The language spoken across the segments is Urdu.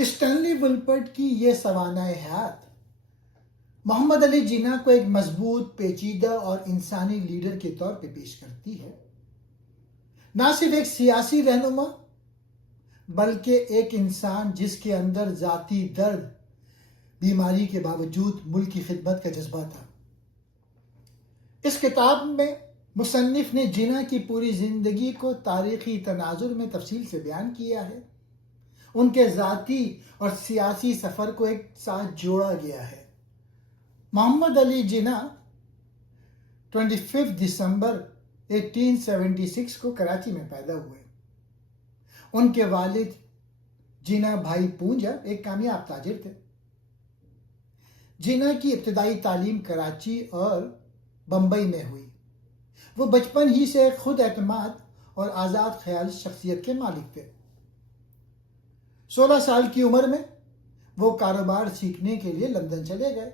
اسٹینلی ولپرٹ کی یہ سوانح حیات محمد علی جناح کو ایک مضبوط، پیچیدہ اور انسانی لیڈر کے طور پہ پیش کرتی ہے۔ نہ صرف ایک سیاسی رہنما بلکہ ایک انسان جس کے اندر ذاتی درد، بیماری کے باوجود ملک کی خدمت کا جذبہ تھا۔ اس کتاب میں مصنف نے جناح کی پوری زندگی کو تاریخی تناظر میں تفصیل سے بیان کیا ہے۔ ان کے ذاتی اور سیاسی سفر کو ایک ساتھ جوڑا گیا ہے۔ محمد علی جناح 25 دسمبر 1876 کو کراچی میں پیدا ہوئے۔ ان کے والد جناح بھائی پونجا ایک کامیاب تاجر تھے۔ جناح کی ابتدائی تعلیم کراچی اور بمبئی میں ہوئی۔ وہ بچپن ہی سے خود اعتماد اور آزاد خیال شخصیت کے مالک تھے۔ 16 سال کی عمر میں وہ کاروبار سیکھنے کے لیے لندن چلے گئے،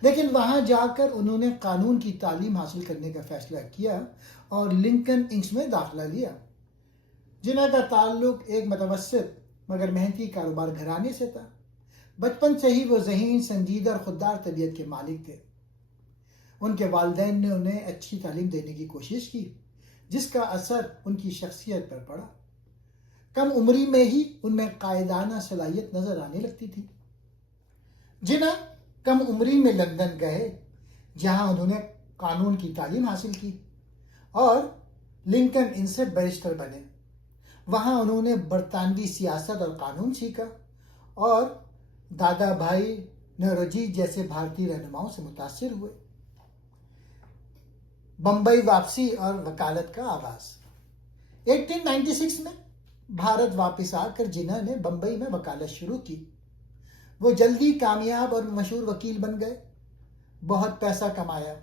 لیکن وہاں جا کر انہوں نے قانون کی تعلیم حاصل کرنے کا فیصلہ کیا اور لنکن انگس میں داخلہ لیا۔ جناح کا تعلق ایک متوسط مگر محنتی کاروبار گھرانے سے تھا۔ بچپن سے ہی وہ ذہین، سنجیدہ اور خوددار طبیعت کے مالک تھے۔ ان کے والدین نے انہیں اچھی تعلیم دینے کی کوشش کی، جس کا اثر ان کی شخصیت پر پڑا۔ کم عمری میں ہی ان میں قائدانہ صلاحیت نظر آنے لگتی تھی۔ جناح کم عمری میں لندن گئے، جہاں انہوں نے قانون کی تعلیم حاصل کی اور لنکن انگس سے بیرسٹر بنے۔ وہاں انہوں نے برطانوی سیاست اور قانون سیکھا اور دادا بھائی نوروجی جیسے بھارتی رہنماؤں سے متاثر ہوئے۔ بمبئی واپسی اور وکالت کا آغاز۔ 1896 میں بھارت واپس آ کر جناح نے بمبئی میں وکالت شروع کی۔ وہ جلدی کامیاب اور مشہور وکیل بن گئے۔ بہت پیسہ کمایا۔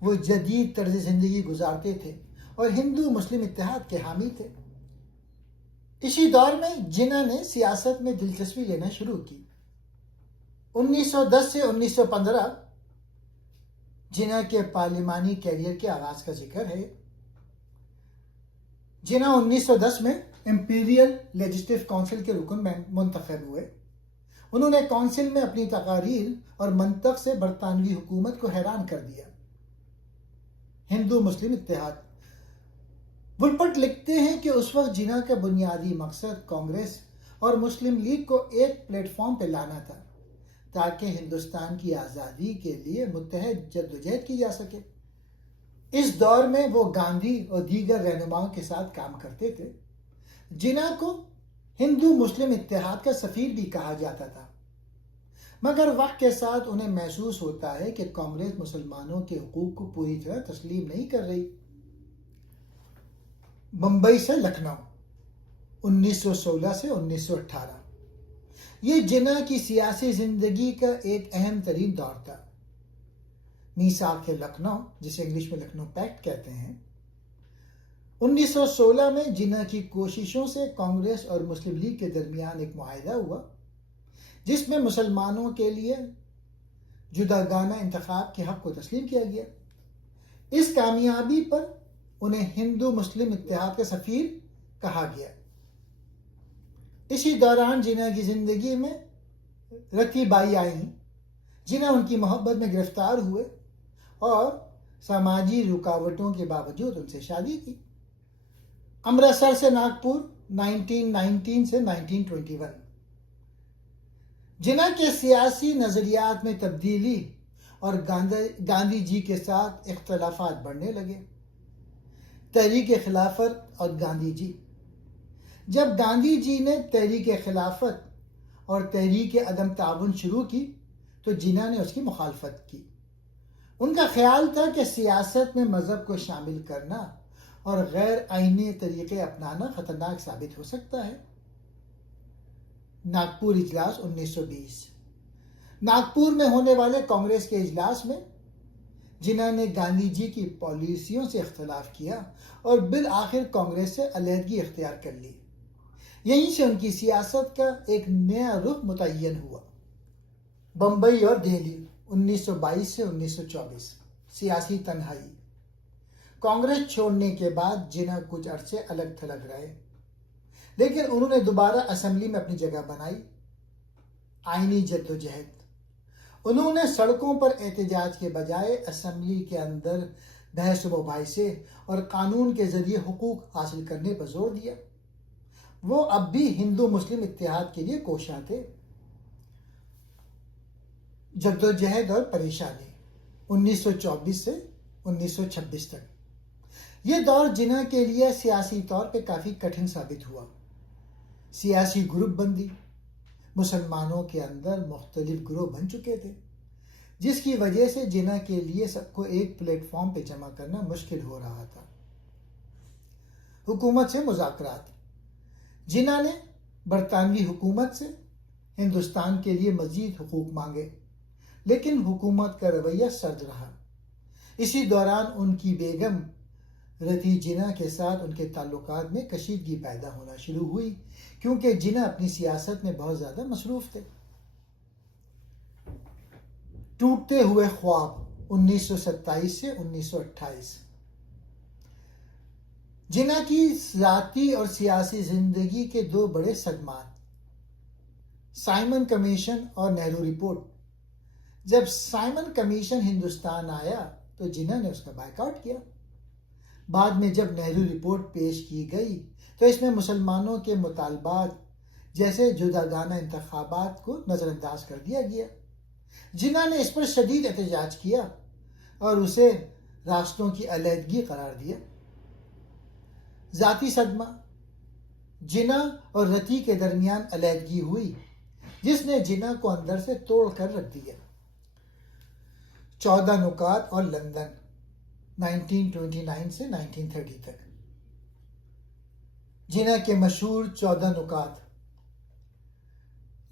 وہ جدید طرز زندگی گزارتے تھے اور ہندو مسلم اتحاد کے حامی تھے۔ اسی دور میں جناح نے سیاست میں دلچسپی لینا شروع کی۔ 1910 سے 1915 جناح کے پارلیمانی کیریئر کے آغاز کا ذکر ہے۔ جناح 1910 میں امپیریل لیجسلیٹو کونسل کے رکن میں منتخب ہوئے۔ انہوں نے کونسل میں اپنی تقاریر اور منطق سے برطانوی حکومت کو حیران کر دیا۔ ہندو مسلم اتحاد۔ ولپرٹ لکھتے ہیں کہ اس وقت جناح کا بنیادی مقصد کانگریس اور مسلم لیگ کو ایک پلیٹ فارم پہ لانا تھا تاکہ ہندوستان کی آزادی کے لیے متحد جدوجہد کی جا سکے۔ اس دور میں وہ گاندھی اور دیگر رہنماؤں کے ساتھ کام کرتے تھے۔ جناح کو ہندو مسلم اتحاد کا سفیر بھی کہا جاتا تھا، مگر وقت کے ساتھ انہیں محسوس ہوتا ہے کہ کانگریس مسلمانوں کے حقوق کو پوری طرح تسلیم نہیں کر رہی۔ بمبئی سے لکھنؤ 1916 سے 1918۔ یہ جناح کی سیاسی زندگی کا ایک اہم ترین دور تھا۔ میثاق لکھنؤ، جسے انگلش میں لکھنؤ پیکٹ کہتے ہیں، 1916 میں جناح کی کوششوں سے کانگریس اور مسلم لیگ کے درمیان ایک معاہدہ ہوا، جس میں مسلمانوں کے لیے جداگانہ انتخاب کے حق کو تسلیم کیا گیا۔ اس کامیابی پر انہیں ہندو مسلم اتحاد کا سفیر کہا گیا۔ اسی دوران جناح کی زندگی میں رتی بائی آئیں، جناح ان کی محبت میں گرفتار ہوئے اور سماجی رکاوٹوں کے باوجود ان سے شادی کی۔ امرتسر سے ناگپور 1919 سے 1921۔ جناح کے سیاسی نظریات میں تبدیلی اور گاندھی جی کے ساتھ اختلافات بڑھنے لگے۔ تحریک خلافت اور گاندھی جی۔ جب گاندھی جی نے تحریک خلافت اور تحریک عدم تعاون شروع کی تو جناح نے اس کی مخالفت کی۔ ان کا خیال تھا کہ سیاست میں مذہب کو شامل کرنا اور غیر آئینی طریقے اپنانا خطرناک ثابت ہو سکتا ہے۔ ناگپور اجلاس 1920۔ ناگپور میں ہونے والے کانگریس کے اجلاس میں جناح نے گاندھی جی کی پالیسیوں سے اختلاف کیا اور بالآخر کانگریس سے علیحدگی اختیار کر لی۔ یہیں سے ان کی سیاست کا ایک نیا رخ متعین ہوا۔ بمبئی اور دہلی 1922 سے 1924۔ سیاسی تنہائی۔ کانگریس چھوڑنے کے بعد جناح کچھ عرصے الگ تھلگ رہے، لیکن انہوں نے دوبارہ اسمبلی میں اپنی جگہ بنائی۔ آئینی جدوجہد۔ انہوں نے سڑکوں پر احتجاج کے بجائے اسمبلی کے اندر بحث و مباحثے اور قانون کے ذریعے حقوق حاصل کرنے پر زور دیا۔ وہ اب بھی ہندو مسلم اتحاد کے لیے کوشاں تھے۔ جدوجہد اور پریشانی 1924 سے 1926 تک۔ یہ دور جناح کے لیے سیاسی طور پہ کافی کٹھن ثابت ہوا۔ سیاسی گروپ بندی، مسلمانوں کے اندر مختلف گروہ بن چکے تھے، جس کی وجہ سے جناح کے لیے سب کو ایک پلیٹ فارم پہ جمع کرنا مشکل ہو رہا تھا۔ حکومت سے مذاکرات۔ جناح نے برطانوی حکومت سے ہندوستان کے لیے مزید حقوق مانگے، لیکن حکومت کا رویہ سرد رہا۔ اسی دوران ان کی بیگم رتی جناح کے ساتھ ان کے تعلقات میں کشیدگی پیدا ہونا شروع ہوئی، کیونکہ جناح اپنی سیاست میں بہت زیادہ مصروف تھے۔ ٹوٹتے ہوئے خواب 1927 سے 1928۔ جناح کی ذاتی اور سیاسی زندگی کے دو بڑے صدمات، سائمن کمیشن اور نہرو رپورٹ۔ جب سائمن کمیشن ہندوستان آیا تو جناح نے اس کا بائیکاٹ کیا۔ بعد میں جب نہرو رپورٹ پیش کی گئی تو اس میں مسلمانوں کے مطالبات جیسے جداگانہ انتخابات کو نظر انداز کر دیا گیا۔ جناح نے اس پر شدید احتجاج کیا اور اسے راستوں کی علیحدگی قرار دیا۔ ذاتی صدمہ۔ جناح اور رتی کے درمیان علیحدگی ہوئی، جس نے جناح کو اندر سے توڑ کر رکھ دیا۔ 14 نکات اور لندن 1929 سے 1930 تک۔ جناح کے مشہور 14 نکات۔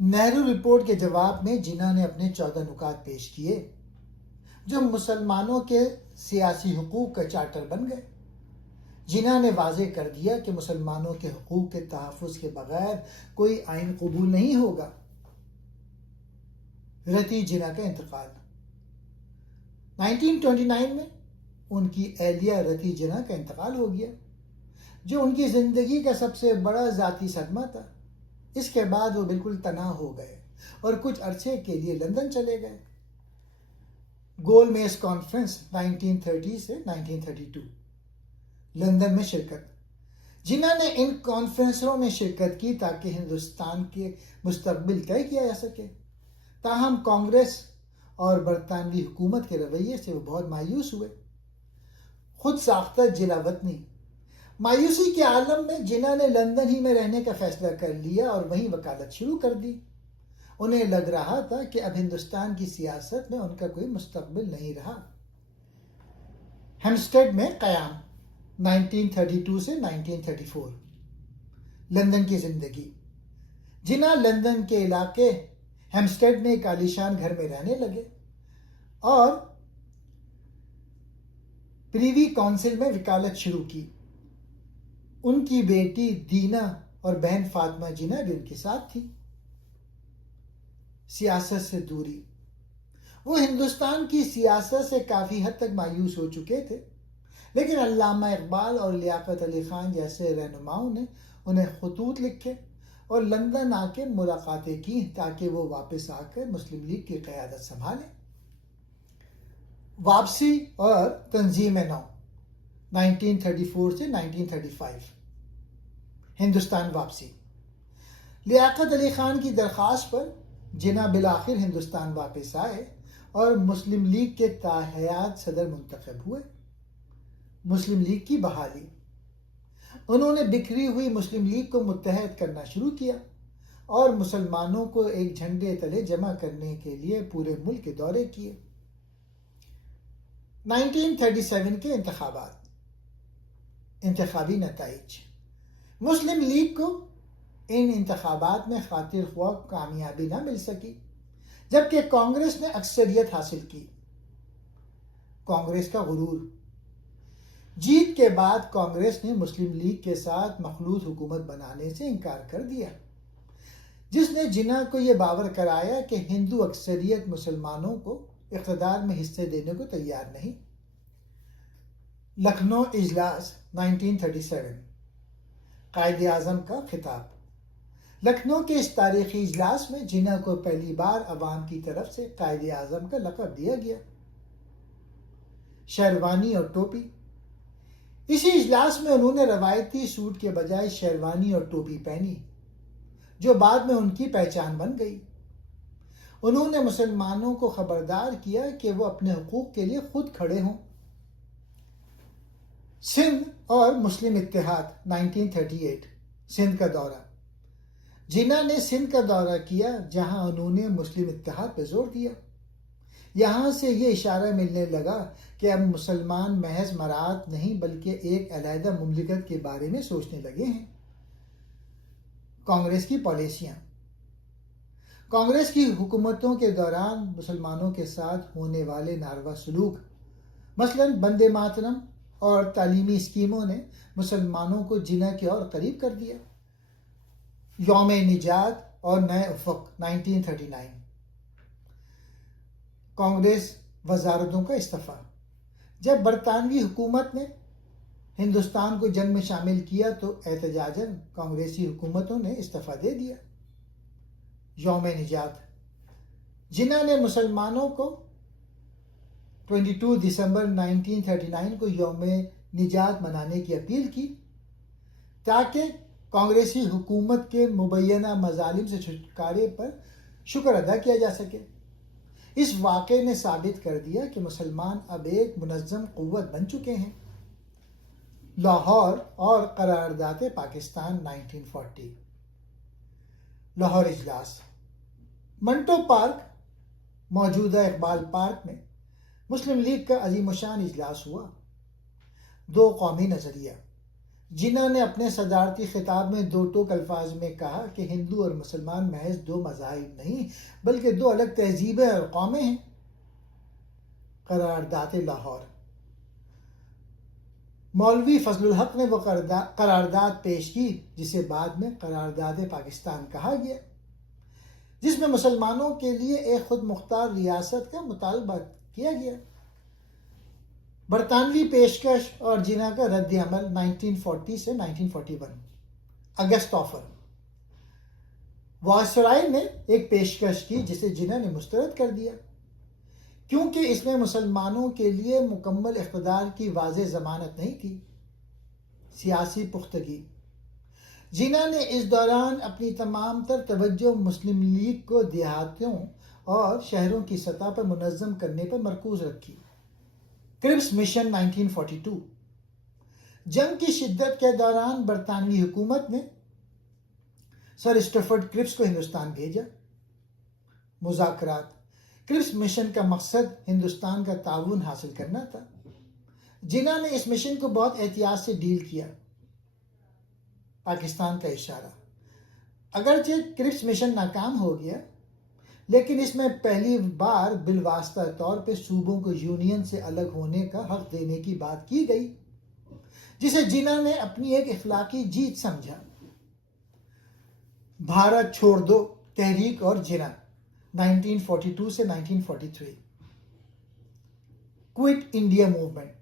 نہرو رپورٹ کے جواب میں جناح نے اپنے 14 نکات پیش کیے، جو مسلمانوں کے سیاسی حقوق کا چارٹر بن گئے۔ جناح نے واضح کر دیا کہ مسلمانوں کے حقوق کے تحفظ کے بغیر کوئی آئین قبول نہیں ہوگا۔ رتی جناح کا انتقال۔ 1929 میں ان کی اہلیہ رتی جناح کا انتقال ہو گیا، جو ان کی زندگی کا سب سے بڑا ذاتی صدمہ تھا۔ اس کے بعد وہ بالکل تنہا ہو گئے اور کچھ عرصے کے لیے لندن چلے گئے۔ گول میز کانفرنس 1930 سے 1932۔ لندن میں شرکت۔ جناح نے ان کانفرنسوں میں شرکت کی تاکہ ہندوستان کے مستقبل طے کیا جا سکے۔ تاہم کانگریس اور برطانوی حکومت کے رویے سے وہ بہت مایوس ہوئے۔ خود ساختہ جلا وطنی۔ مایوسی کے عالم میں جناح نے لندن ہی میں رہنے کا فیصلہ کر لیا اور وہیں وکالت شروع کر دی۔ انہیں لگ رہا تھا کہ اب ہندوستان کی سیاست میں ان کا کوئی مستقبل نہیں رہا۔ ہیمسٹیڈ میں قیام 1932 سے 1934۔ لندن کی زندگی۔ جناح لندن کے علاقے ہیمسٹیڈ میں ایک عالیشان گھر میں رہنے لگے اور پریوی کونسل میں وکالت شروع کی۔ ان کی بیٹی دینا اور بہن فاطمہ جناح بھی ان کے ساتھ تھی۔ سیاست سے دوری۔ وہ ہندوستان کی سیاست سے کافی حد تک مایوس ہو چکے تھے، لیکن علامہ اقبال اور لیاقت علی خان جیسے رہنماؤں نے انہیں خطوط لکھے اور لندن آ کے ملاقاتیں کی تاکہ وہ واپس آ کر مسلم لیگ کی قیادت سنبھالیں۔ واپسی اور تنظیم نو 1934 سے 1935۔ ہندوستان واپسی۔ لیاقت علی خان کی درخواست پر جناح بالآخر ہندوستان واپس آئے اور مسلم لیگ کے تاحیات صدر منتخب ہوئے۔ مسلم لیگ کی بحالی۔ انہوں نے بکھری ہوئی مسلم لیگ کو متحد کرنا شروع کیا اور مسلمانوں کو ایک جھنڈے تلے جمع کرنے کے لیے پورے ملک کے دورے کیے۔ 1937 کے انتخابات۔ انتخابی نتائج۔ مسلم لیگ کو ان انتخابات میں خاطر خواہ کامیابی نہ مل سکی، جبکہ کانگریس نے اکثریت حاصل کی۔ کانگریس کا غرور۔ جیت کے بعد کانگریس نے مسلم لیگ کے ساتھ مخلوط حکومت بنانے سے انکار کر دیا، جس نے جناح کو یہ باور کرایا کہ ہندو اکثریت مسلمانوں کو اقتدار میں حصے دینے کو تیار نہیں۔ لکھنؤ اجلاس 1937۔ قائد اعظم کا خطاب۔ لکھنؤ کے اس تاریخی اجلاس میں جناح کو پہلی بار عوام کی طرف سے قائد اعظم کا لقب دیا گیا. شیروانی اور ٹوپی. اسی اجلاس میں انہوں نے روایتی سوٹ کے بجائے شیروانی اور ٹوپی پہنی جو بعد میں ان کی پہچان بن گئی. انہوں نے مسلمانوں کو خبردار کیا کہ وہ اپنے حقوق کے لیے خود کھڑے ہوں. سندھ اور مسلم اتحاد 1938. سندھ کا دورہ. جناح نے سندھ کا دورہ کیا جہاں انہوں نے مسلم اتحاد پہ زور دیا. یہاں سے یہ اشارہ ملنے لگا کہ اب مسلمان محض مراد نہیں بلکہ ایک علیحدہ مملکت کے بارے میں سوچنے لگے ہیں. کانگریس کی پالیسیاں. کانگریس کی حکومتوں کے دوران مسلمانوں کے ساتھ ہونے والے ناروا سلوک مثلاً بندے ماترم اور تعلیمی اسکیموں نے مسلمانوں کو جناح کے اور قریب کر دیا. یوم نجات اور نئے افق 1939. کانگریس وزارتوں کا استعفیٰ. جب برطانوی حکومت نے ہندوستان کو جنگ میں شامل کیا تو احتجاجاً کانگریسی حکومتوں نے استعفیٰ دے دیا. یوم نجات. جناح نے مسلمانوں کو 22 دسمبر 1939 کو یوم نجات منانے کی اپیل کی تاکہ کانگریسی حکومت کے مبینہ مظالم سے چھٹکارے پر شکر ادا کیا جا سکے. اس واقعے نے ثابت کر دیا کہ مسلمان اب ایک منظم قوت بن چکے ہیں. لاہور اور قرارداد پاکستان 1940. لاہور اجلاس. منٹو پارک موجودہ اقبال پارک میں مسلم لیگ کا عظیم الشان اجلاس ہوا. دو قومی نظریہ. جناح نے اپنے صدارتی خطاب میں دو ٹوک الفاظ میں کہا کہ ہندو اور مسلمان محض دو مذاہب نہیں بلکہ دو الگ تہذیبیں اور قومیں ہیں. قرارداد لاہور. مولوی فضل الحق نے وہ قرارداد پیش کی جسے بعد میں قرارداد پاکستان کہا گیا جس میں مسلمانوں کے لیے ایک خود مختار ریاست کا مطالبہ کیا گیا. برطانوی پیشکش اور جناح کا رد عمل 1940 سے 1941. اگست آفر. وائسرائے نے ایک پیشکش کی جسے جناح نے مسترد کر دیا کیونکہ اس میں مسلمانوں کے لیے مکمل اقتدار کی واضح ضمانت نہیں تھی. سیاسی پختگی. جناح نے اس دوران اپنی تمام تر توجہ مسلم لیگ کو دیہاتوں اور شہروں کی سطح پر منظم کرنے پر مرکوز رکھی. کرپس مشن 1942. جنگ کی شدت کے دوران برطانوی حکومت نے سر اسٹفرڈ کرپس کو ہندوستان بھیجا. مذاکرات. کرپس مشن کا مقصد ہندوستان کا تعاون حاصل کرنا تھا. جناح نے اس مشن کو بہت احتیاط سے ڈیل کیا. پاکستان کا اشارہ. اگرچہ کرپس مشن ناکام ہو گیا لیکن اس میں پہلی بار بالواسطہ طور پہ صوبوں کو یونین سے الگ ہونے کا حق دینے کی بات کی گئی جسے جناح نے اپنی ایک اخلاقی جیت سمجھا. بھارت چھوڑ دو تحریک اور جناح 1942 سے 1943. Quit India movement.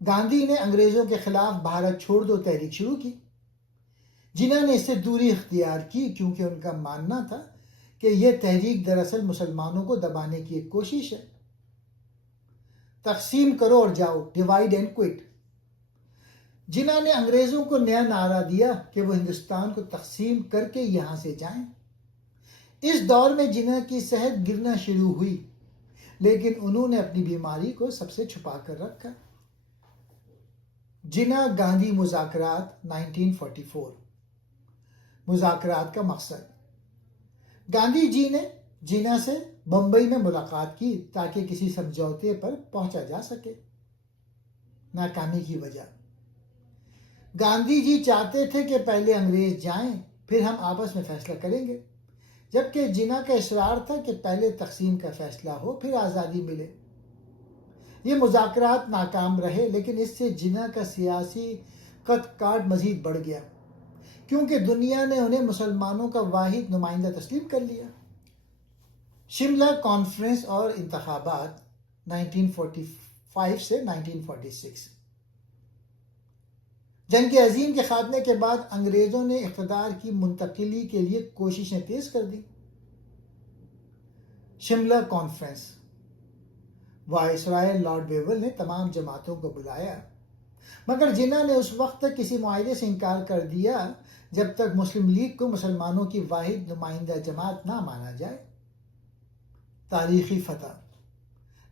گاندھی نے انگریزوں کے خلاف بھارت چھوڑ دو تحریک شروع کی. جناح نے اس سے دوری اختیار کی کیونکہ ان کا ماننا تھا کہ یہ تحریک دراصل مسلمانوں کو دبانے کی ایک کوشش ہے. تقسیم کرو اور جاؤ. Divide and quit. جناح نے انگریزوں کو نیا نعرہ دیا کہ وہ ہندوستان کو تقسیم کر کے یہاں سے جائیں. اس دور میں جناح کی صحت گرنا شروع ہوئی لیکن انہوں نے اپنی بیماری کو سب سے چھپا کر رکھا. جناح گاندھی مذاکرات 1944. مذاکرات کا مقصد. گاندھی جی نے جناح سے بمبئی میں ملاقات کی تاکہ کسی سمجھوتے پر پہنچا جا سکے. ناکامی کی وجہ. گاندھی جی چاہتے تھے کہ پہلے انگریز جائیں پھر ہم آپس میں فیصلہ کریں گے جبکہ جناح کا اصرار تھا کہ پہلے تقسیم کا فیصلہ ہو پھر آزادی ملے. یہ مذاکرات ناکام رہے لیکن اس سے جناح کا سیاسی قد کاٹ مزید بڑھ گیا کیونکہ دنیا نے انہیں مسلمانوں کا واحد نمائندہ تسلیم کر لیا. شملہ کانفرنس اور انتخابات 1945 سے 1946. جنگ عظیم کے خاتمے کے بعد انگریزوں نے اقتدار کی منتقلی کے لیے کوششیں تیز کر دی۔ شملہ کانفرنس، وائسرائے لارڈ ویول نے تمام جماعتوں کو بلایا، مگر جناح نے اس وقت تک کسی معاہدے سے انکار کر دیا جب تک مسلم لیگ کو مسلمانوں کی واحد نمائندہ جماعت نہ مانا جائے۔ تاریخی فتح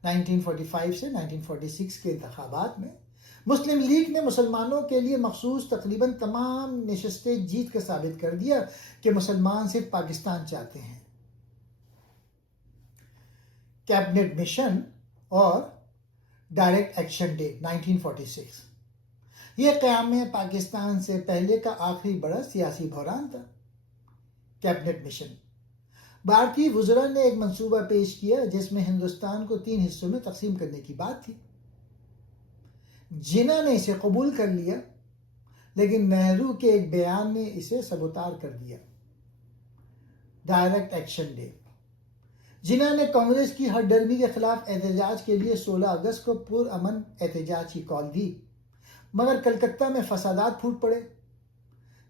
1945 سے 1946 کے انتخابات میں مسلم لیگ نے مسلمانوں کے لیے مخصوص تقریباً تمام نشستیں جیت کر ثابت کر دیا کہ مسلمان صرف پاکستان چاہتے ہیں۔ کیبنٹ مشن اور ڈائریکٹ ایکشن ڈے 1946، یہ قیام پاکستان سے پہلے کا آخری بڑا سیاسی بحران تھا۔ کیبنٹ مشن، بھارتی وزراء نے ایک منصوبہ پیش کیا جس میں ہندوستان کو 3 حصوں میں تقسیم کرنے کی بات تھی۔ جناح نے اسے قبول کر لیا، لیکن نہرو کے ایک بیان نے اسے سبوتار کر دیا۔ ڈائریکٹ ایکشن ڈے، جناح نے کانگریس کی ہر ڈرمی کے خلاف احتجاج کے لیے 16 اگست کو پرامن احتجاج کی کال دی، مگر کلکتہ میں فسادات پھوٹ پڑے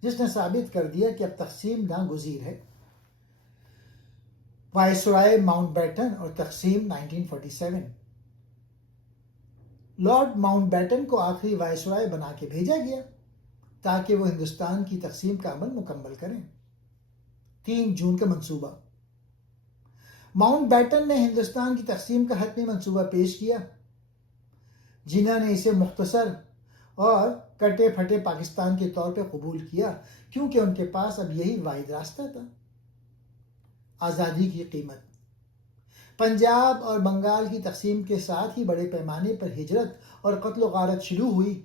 جس نے ثابت کر دیا کہ اب تقسیم ناگزیر ہے۔ وائسرائے ماؤنٹ بیٹن اور تقسیم 1947، لارڈ ماؤنٹ بیٹن کو آخری وائسرائے بنا کے بھیجا گیا تاکہ وہ ہندوستان کی تقسیم کا عمل مکمل کریں۔ 3 جون کا منصوبہ، ماؤنٹ بیٹن نے ہندوستان کی تقسیم کا حتمی منصوبہ پیش کیا۔ جناح نے اسے مختصر اور کٹے پھٹے پاکستان کے طور پہ قبول کیا کیونکہ ان کے پاس اب یہی واحد راستہ تھا۔ آزادی کی قیمت، پنجاب اور بنگال کی تقسیم کے ساتھ ہی بڑے پیمانے پر ہجرت اور قتل و غارت شروع ہوئی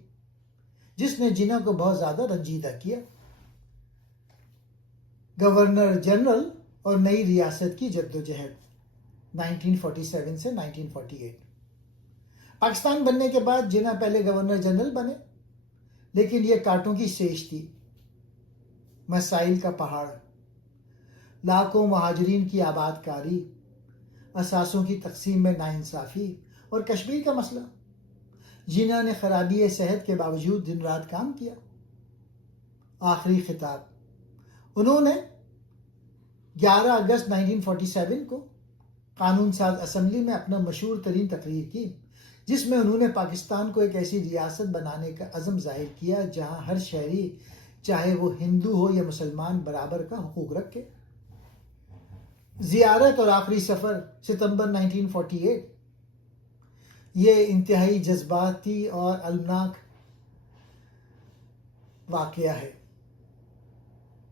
جس نے جناح کو بہت زیادہ رنجیدہ کیا۔ گورنر جنرل اور نئی ریاست کی جدوجہد 1947 سے 1948، پاکستان بننے کے بعد جناح پہلے گورنر جنرل بنے، لیکن یہ کانٹوں کی سیچ تھی۔ مسائل کا پہاڑ، لاکھوں مہاجرین کی آباد کاری، اثاثوں کی تقسیم میں ناانصافی اور کشمیر کا مسئلہ۔ جناح نے خرابی صحت کے باوجود دن رات کام کیا۔ آخری خطاب، انہوں نے 11 اگست 1947 کو قانون ساز اسمبلی میں اپنا مشہور ترین تقریر کی جس میں انہوں نے پاکستان کو ایک ایسی ریاست بنانے کا عزم ظاہر کیا جہاں ہر شہری چاہے وہ ہندو ہو یا مسلمان برابر کا حقوق رکھے۔ زیارت اور آخری سفر ستمبر 1948، یہ انتہائی جذباتی اور المناک واقعہ ہے۔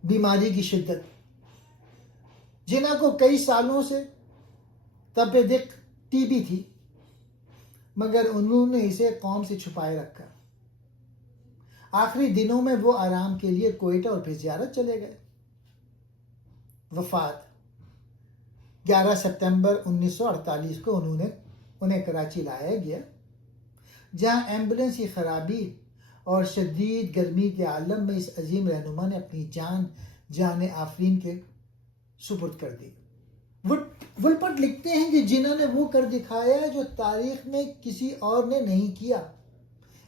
بیماری کی شدت، جناح کو کئی سالوں سے تپ دق ٹی بی تھی، مگر انہوں نے اسے قوم سے چھپائے رکھا۔ آخری دنوں میں وہ آرام کے لیے کوئٹہ اور پھر زیارت چلے گئے۔ وفات، 11 ستمبر 1948 کو انہیں کراچی لایا گیا جہاں ایمبولینس کی خرابی اور شدید گرمی کے عالم میں اس عظیم رہنما نے اپنی جان آفرین کے سپرد کر دی۔ وولپٹ لکھتے ہیں کہ جناح نے وہ کر دکھایا جو تاریخ میں کسی اور نے نہیں کیا،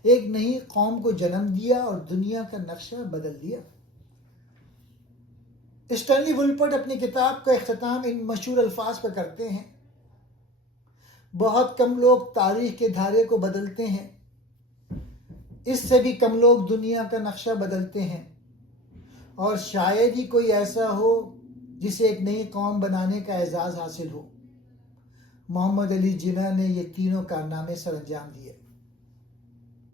ایک نئی قوم کو جنم دیا اور دنیا کا نقشہ بدل دیا۔ اسٹینلی وولپٹ اپنی کتاب کا اختتام ان مشہور الفاظ پر کرتے ہیں: بہت کم لوگ تاریخ کے دھارے کو بدلتے ہیں، اس سے بھی کم لوگ دنیا کا نقشہ بدلتے ہیں، اور شاید ہی کوئی ایسا ہو جسے ایک نئی قوم بنانے کا اعزاز حاصل ہو۔ محمد علی جناح نے یہ تینوں کارنامے سر انجام دیے۔